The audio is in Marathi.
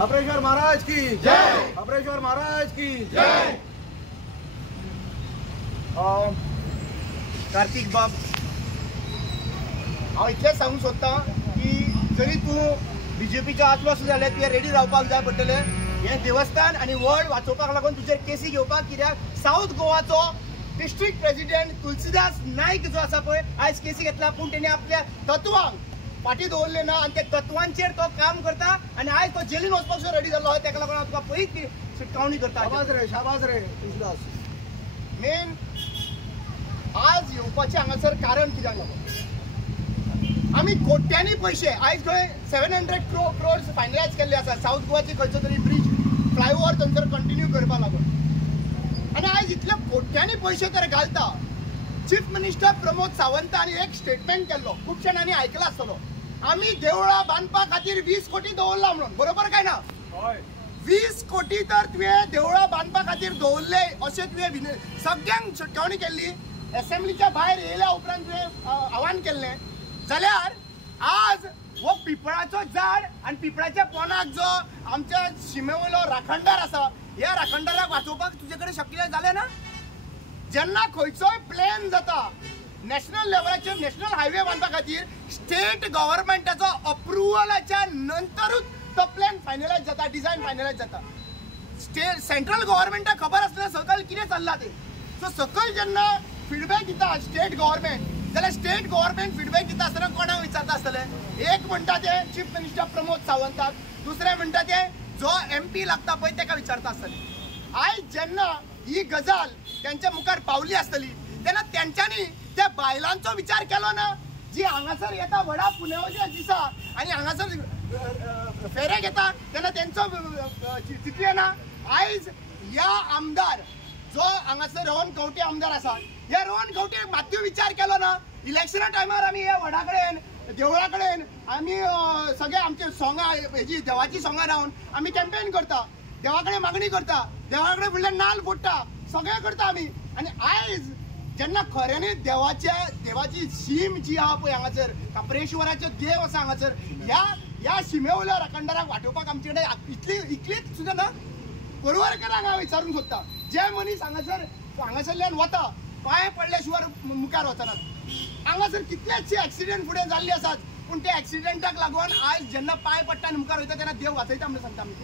खबरेश्वर महाराज की जय, खबरेश्वर महाराज की जय। कार्तिक बाब, हांव इतलेंच सांगूंक सोदतां की जरी तूं बीजेपीच्या आदलो सुद्दां जाल्यार तुवें रेडी रावपाक जाय पडटलें। हें देवस्थान आनी वर्ड वाचोवपाक लागून तुजेर केसी घेवपाक, कित्याक साऊथ गोवाचो डिस्ट्रिक्ट प्रेसिडेंट तुलसीदास नायक जो आसा पळय आयज केसी घेतला, पूण तेणी आपल्या तत्वांक फाटी दवरले ना आनी त्या तत्वांचेर तो काम करता आनी आयज तो जेलीन वचपाक रेडी जाल्लो. तेका लागून हांव तुका पयलीं शिटकावणी करता. शाबाज रे तुलसीदास. मेन आज येवपाचें हांगासर कारण कित्याक लागून आमी कोट्यांनी पयशे आयज खंय 700 crores फायनलायज केल्ले आसा साऊथ गोवाची खंयचो तरी ब्रिज फ्लायओव्हर थंयसर कंटिन्यू करपाक लागून. आनी आयज इतले कोट्यांनी पयशे तर घालता. चीफ मिनिस्टर प्रमोद सावंतांनी एक स्टेटमेंट केल्लो, खूब जाणांनी आयकला आसतलो, आमी देवळां बांदपा खातीर 20 कोटी दवरला म्हणून. बरोबर काय ना? 20 कोटी तर तुवें देवळां बांदपा खातीर दवरले अशें तुवें सगळ्यांक शिटकावणी केल्ली. असेंब्लीच्या भायर येयल्या उपरांत तुवें आव्हान केल्लें जाल्यार आज हो पिपळाचो झाड आनी पिपळाच्या पोनाक जो आमच्या शिमेवयलो राखणदार आसा, ह्या राखणदाराक वाचोवपाक तुजे कडेन शक्य जालें ना? जेन्ना खंयचोय प्लॅन जाता नॅशनल लेवलाचेर, नॅशनल हायवे बांदपा खातीर स्टेट गव्हर्मेंटाचो अप्रुवलाच्या नंतरूच तो प्लॅन फायनलायज जाता, डिझायन फायनलायज जाता. सेंट्रल गव्हर्मेंटाक खबर आसतना सकयल कितें चल्लां तें. सो सकयल जेन्ना फीडबॅक दिता स्टेट गव्हर्मेंट, जाल्यार स्टेट गव्हर्मेंट फीडबॅक दिता आसतना कोणाक विचारता आसतले? एक म्हणटा ते चीफ मिनिस्टर प्रमोद सावंताक, दुसरे म्हणटा ते जो MP लागता पळय तेका विचारता आसतले. आयज जेन्ना ही गजाल त्यांच्या मुखार पावली आसतली तेन्ना तेंच्यांनी त्या बायलांचो विचार केलो ना, जी हांगासर येता व्हडा पुण्याच्या दिसा आनी हांगासर फेरे घेता तेन्ना तेंचो चिंतले ना? आयज ह्या आमदार जो हांगासर रोहन खंवटे आमदार आसा, ह्या रोहन खंवटे मात्तूय विचार केलो ना? इलेक्शना टायमार आमी ह्या व्हडा कडेन देवळा कडेन आमी सगळे आमचे सोंगां हेजी देवाची सोंगां रावन आमी कॅम्पेन करता, देवा कडेन मागणी करता, देवा कडेन फुडले नाल्ल फोडटा, सगळें करता आमी. आनी आयज जेन्ना खऱ्यांनी देवाची शीम जी आहा पळय हांगासर, काप्रेश्वराचो देव आसा हांगासर, ह्या शिमेवयल्या राखणदाराक वाटोवपाक आमचे कडेन इतलीच सुद्दां ना. परवरकरांक हांव विचारूंक सोदतां, जे मनीस हांगासरल्यान वता पांय पडल्या शिवाय मुखार वचनात. हांगासर कितलेशे एक्सिडेंट फुडें जाल्ले आसात, पूण त्या एक्सिडेंटाक लागून आयज जेन्ना पांय पडटा आनी मुखार वयता तेन्ना देव वाचयता म्हणून सांगता आमी.